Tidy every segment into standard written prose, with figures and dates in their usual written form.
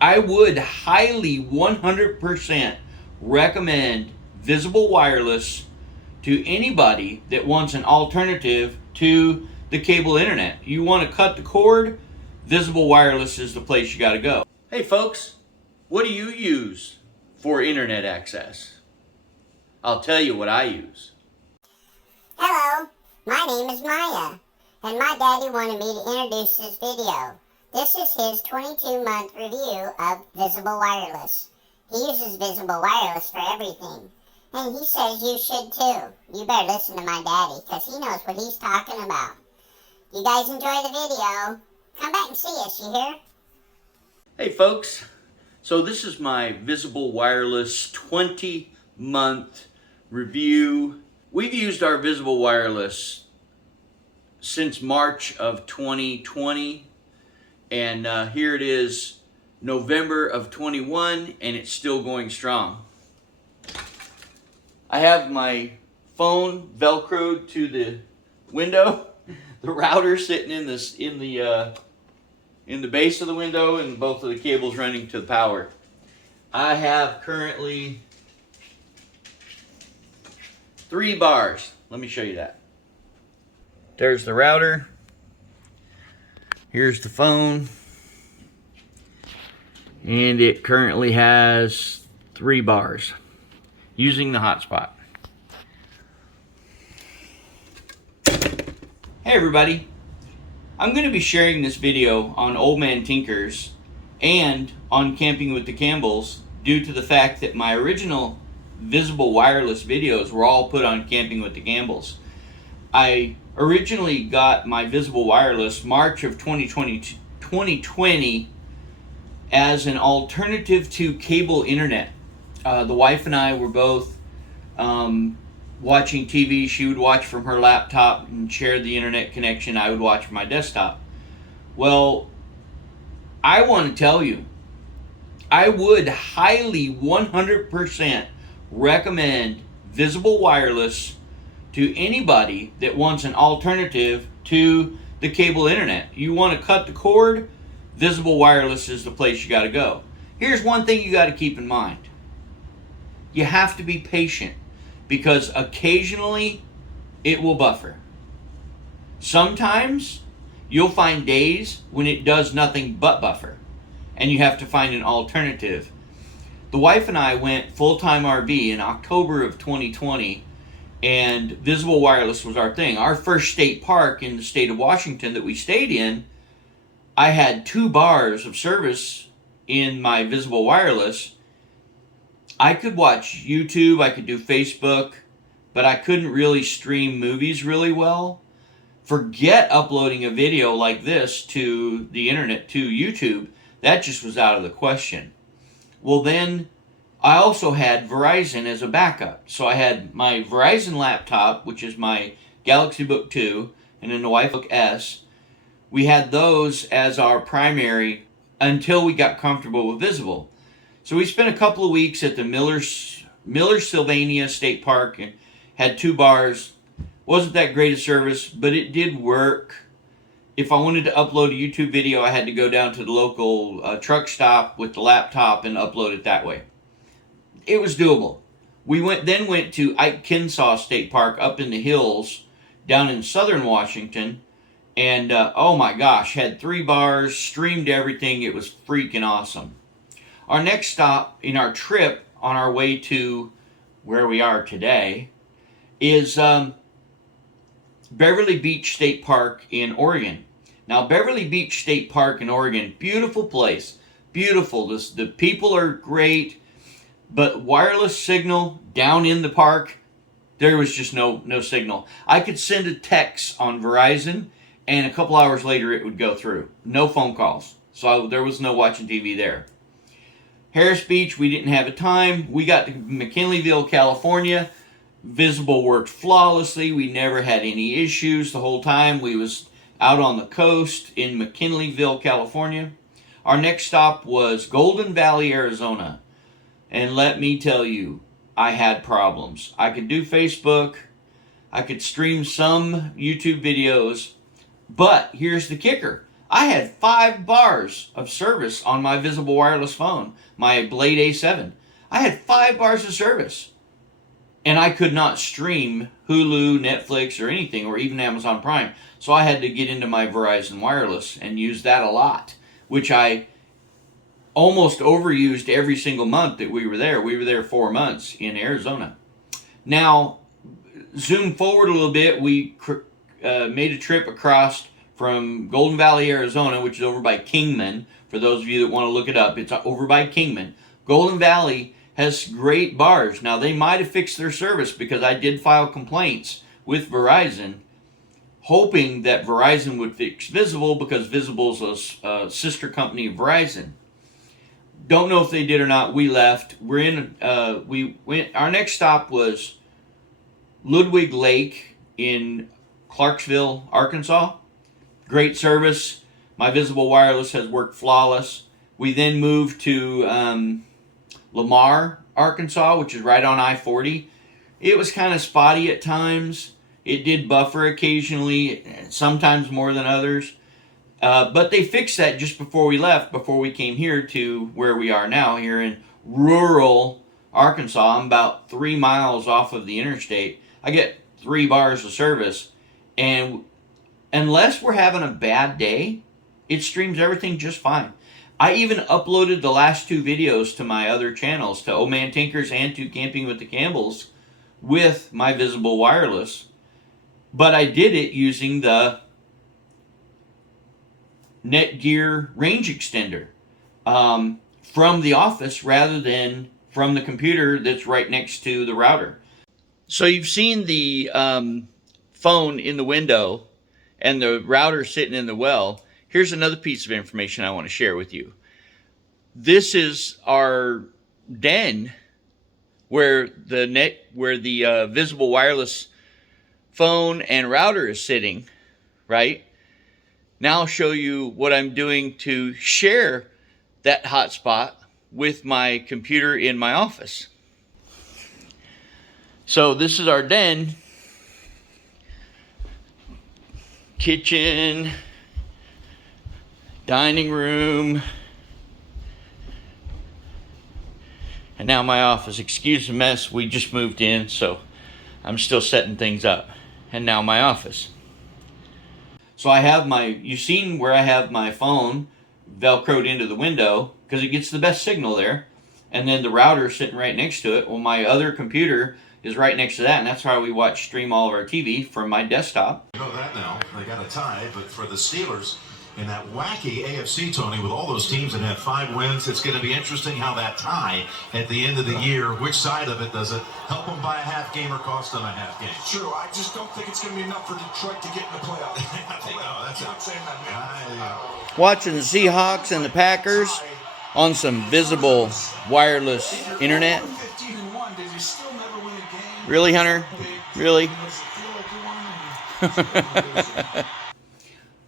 I would highly 100% recommend Visible Wireless to anybody that wants an alternative to the cable internet. You want to cut the cord, Visible Wireless is the place you got to go. Hey folks, what do you use for internet access? I'll tell you what I use. Hello, my name is Maya, and my daddy wanted me to introduce this video. This is his 22-month review of Visible Wireless. He uses Visible Wireless for everything, and he says you should too. You better listen to my daddy, because he knows what he's talking about. You guys enjoy the video. Come back and see us, you hear? Hey folks, so this is my Visible Wireless 20-month review. We've used our Visible Wireless since March of 2020, and here it is November of 21, and it's still going strong. I have my phone velcroed to the window, the router sitting in the base of the window, and both of the cables running to the power. I have currently 3 bars. Let me show you that. There's the router. Here's the phone. And it currently has 3 bars using the hotspot. Hey everybody. I'm going to be sharing this video on Old Man Tinkers and on Camping with the Campbells due to the fact that my original Visible Wireless videos were all put on Camping with the Campbells. I originally got my Visible Wireless March of 2020 as an alternative to cable internet. The wife and I were both watching TV. She would watch from her laptop and share the internet connection. I would watch from my desktop. Well, I want to tell you, I would highly 100% recommend Visible Wireless to anybody that wants an alternative to the cable internet. You want to cut the cord, Visible Wireless is the place you got to go. Here's one thing you got to keep in mind. You have to be patient, because occasionally it will buffer. Sometimes you'll find days when it does nothing but buffer, and you have to find an alternative. The wife and I went full-time RV in October of 2020, and Visible Wireless was our thing. Our first state park in the state of Washington that we stayed in, I had 2 bars of service in my Visible Wireless. I could watch YouTube, I could do Facebook, but I couldn't really stream movies really well. Forget uploading a video like this to the internet, to YouTube. That just was out of the question. Well, then I also had Verizon as a backup. So I had my Verizon laptop, which is my Galaxy Book 2, and then the Book S. We had those as our primary until we got comfortable with Visible. So we spent a couple of weeks at the Miller Sylvania State Park and had 2 bars. Wasn't that great a service, but it did work. If I wanted to upload a YouTube video, I had to go down to the local truck stop with the laptop and upload it that way. It was doable. We went to Ike Kensaw State Park up in the hills down in southern Washington, and oh my gosh, had 3 bars, streamed everything. It was freaking awesome. Our next stop in our trip on our way to where we are today is Beverly Beach State Park in Oregon. Now, Beverly Beach State Park in Oregon, beautiful place, beautiful. The people are great, but wireless signal down in the park, there was just no signal. I could send a text on Verizon, and a couple hours later it would go through. No phone calls, so there was no watching TV there. Harris Beach, we didn't have a time. We got to McKinleyville, California. Visible worked flawlessly. We never had any issues the whole time. We was out on the coast in McKinleyville, California. Our next stop was Golden Valley, Arizona. And let me tell you, I had problems. I could do Facebook. I could stream some YouTube videos. But here's the kicker. I had 5 bars of service on my Visible Wireless phone, my Blade A7. I had 5 bars of service. And I could not stream Hulu, Netflix, or anything, or even Amazon Prime. So I had to get into my Verizon Wireless and use that a lot, which I almost overused every single month that we were there. We were there 4 months in Arizona. Now, zoom forward a little bit, we made a trip across from Golden Valley, Arizona, which is over by Kingman. For those of you that want to look it up, it's over by Kingman. Golden Valley has great bars. Now, they might have fixed their service because I did file complaints with Verizon, hoping that Verizon would fix Visible because Visible's a sister company of Verizon. Don't know if they did or not. We left. We went. Our next stop was Ludwig Lake in Clarksville, Arkansas. Great service. My Visible Wireless has worked flawless. We then moved to Lamar, Arkansas, which is right on I-40. It was kind of spotty at times. It did buffer occasionally, sometimes more than others. But they fixed that just before we left, before we came here to where we are now, here in rural Arkansas. I'm about 3 miles off of the interstate. I get 3 bars of service. And unless we're having a bad day, it streams everything just fine. I even uploaded the last 2 videos to my other channels, to Oh Man Tinkers and to Camping with the Campbells, with my Visible Wireless. But I did it using the Netgear range extender from the office rather than from the computer that's right next to the router. So you've seen the phone in the window and the router sitting in the well. Here's another piece of information I want to share with you. This is our den where the Visible Wireless phone and router is sitting, right? Now I'll show you what I'm doing to share that hotspot with my computer in my office. So this is our den, kitchen, dining room, and now my office. Excuse the mess, we just moved in, so I'm still setting things up. And now my office. So I have you've seen where I have my phone Velcroed into the window because it gets the best signal there. And then the router sitting right next to it. Well, my other computer is right next to that, and that's how we stream all of our TV from my desktop. You know that now. They got a tie, but for the Steelers in that wacky AFC, Tony, with all those teams that have 5 wins, it's going to be interesting how that tie at the end of the year, which side of it does it help them by a half game or cost them a half game? True. I just don't think it's going to be enough for Detroit to get in the playoffs. That's I'm saying that, man. Watching the Seahawks and the Packers on some Visible Wireless internet. Really, Hunter? Really?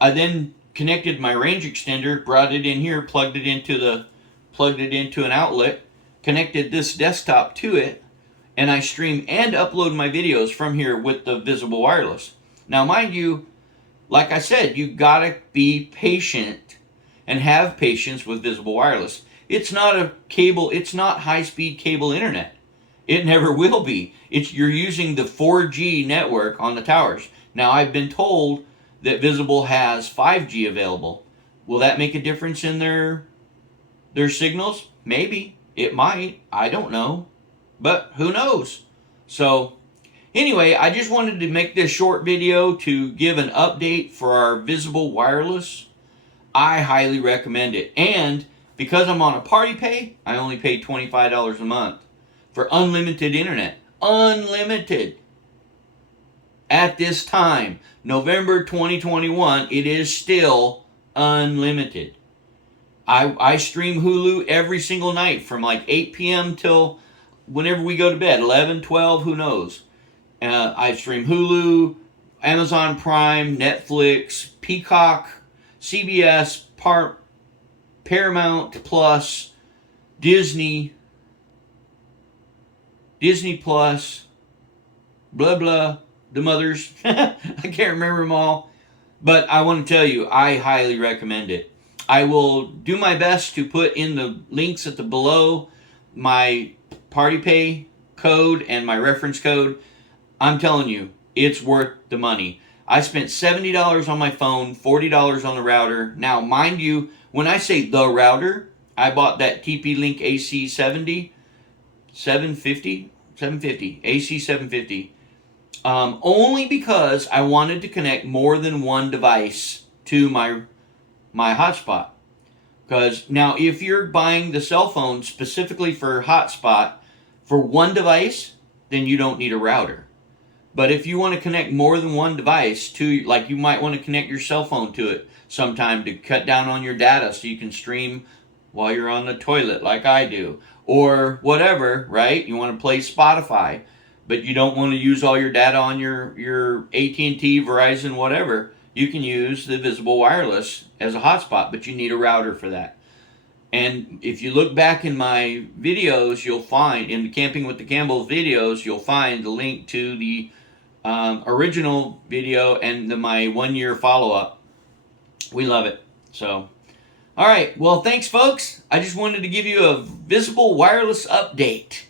I then connected my range extender, brought it in here, plugged it into an outlet, connected this desktop to it, and I stream and upload my videos from here with the Visible Wireless. Now, mind you, like I said, you gotta be patient and have patience with Visible Wireless. It's not it's not high-speed cable internet. It never will be. You're using the 4G network on the towers. Now, I've been told that Visible has 5G available. Will that make a difference in their signals? Maybe. It might. I don't know. But who knows? So, anyway, I just wanted to make this short video to give an update for our Visible Wireless. I highly recommend it. And because I'm on a party pay, I only pay $25 a month for unlimited internet. Unlimited. At this time, November 2021, it is still unlimited. I stream Hulu every single night from like 8 p.m. till whenever we go to bed, 11, 12, who knows. I stream Hulu, Amazon Prime, Netflix, Peacock, CBS, Paramount Plus, Disney Plus, blah blah, the mothers. I can't remember them all. But I want to tell you, I highly recommend it. I will do my best to put in the links at the below my party pay code and my reference code. I'm telling you, it's worth the money. I spent $70 on my phone, $40 on the router. Now, mind you, when I say the router, I bought that TP-Link AC70, 750, AC750, only because I wanted to connect more than one device to my hotspot. Because now, if you're buying the cell phone specifically for hotspot for one device, then you don't need a router. But if you want to connect more than one device to, like you might want to connect your cell phone to it sometime to cut down on your data so you can stream while you're on the toilet like I do. Or whatever, right? You want to play Spotify, but you don't want to use all your data on your AT&T, Verizon, whatever. You can use the Visible Wireless as a hotspot, but you need a router for that. And if you look back in my videos, you'll find, in the Camping with the Campbells videos, you'll find the link to the original video and my 1 year follow-up. We love it. So, all right. Well, thanks, folks. I just wanted to give you a Visible Wireless update.